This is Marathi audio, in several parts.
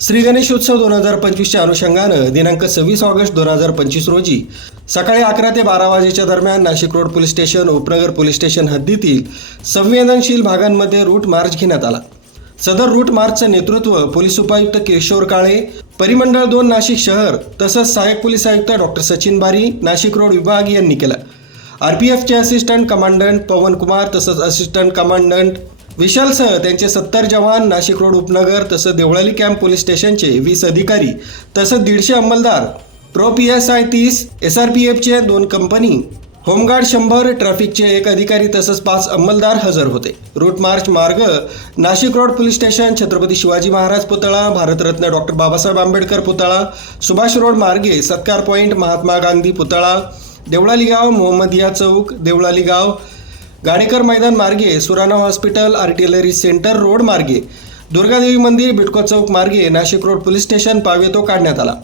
श्री गणेशोत्सव दोन हजार पंचवीसच्या अनुषंगानं दिनांक सव्वीस ऑगस्ट दोन हजार पंचवीस रोजी सकाळी अकरा ते बारा वाजेच्या दरम्यान Nashik road police station Upnagar police station हद्दीतील संवेदनशील भागांमध्ये रूट मार्च घेण्यात आला. सदर रूट मार्चचं नेतृत्व पोलीस उपायुक्त केशोर काळे परिमंडळ दोन नाशिक शहर तसंच सहाय्यक पोलीस आयुक्त डॉक्टर सचिन बारी नाशिक रोड विभाग यांनी केलं. आर पी एफचे असिस्टंट कमांडंट पवन कुमार तसंच असिस्टंट कमांडंट विशालसह त्यांचे सत्तर जवान नाशिक रोड उपनगर तसंच देवळाली कॅम्प पोलीस स्टेशनचे वीस अधिकारी तसंच दीडशे अंमलदार. प्रो पी एस आय तीस एस आर पी एफचे दोन कंपनी होमगार्ड शंभर ट्रॅफिकचे एक अधिकारी तसंच पाच अंमलदार हजर होते. रूट मार्च मार्ग Nashik road police station Chhatrapati Shivaji Maharaj पुतळा भारतरत्न डॉक्टर बाबासाहेब आंबेडकर पुतळा सुभाष रोड मार्गे सत्कार पॉईंट महात्मा गांधी पुतळा देवळाली गाव मोहम्मदिया चौक देवळाली गाव गाडेकर मैदान मार्गे Surana hospital artillery centre road मार्गे दुर्गादेवी मंदिर बिटको चौक मार्गे नाशिक रोड पोलीस स्टेशन पावेतो काढण्यात आला.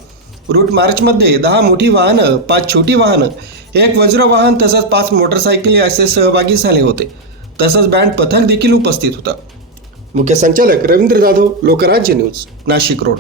रूट मार्चमध्ये दहा मोठी वाहनं पाच छोटी वाहनं एक वज्र वाहन तसंच पाच मोटरसायकली असे सहभागी झाले होते. तसंच बँड पथक देखील उपस्थित होतं. मुख्य संचालक रवींद्र जाधव लोकराज्य न्यूज नाशिक रोड.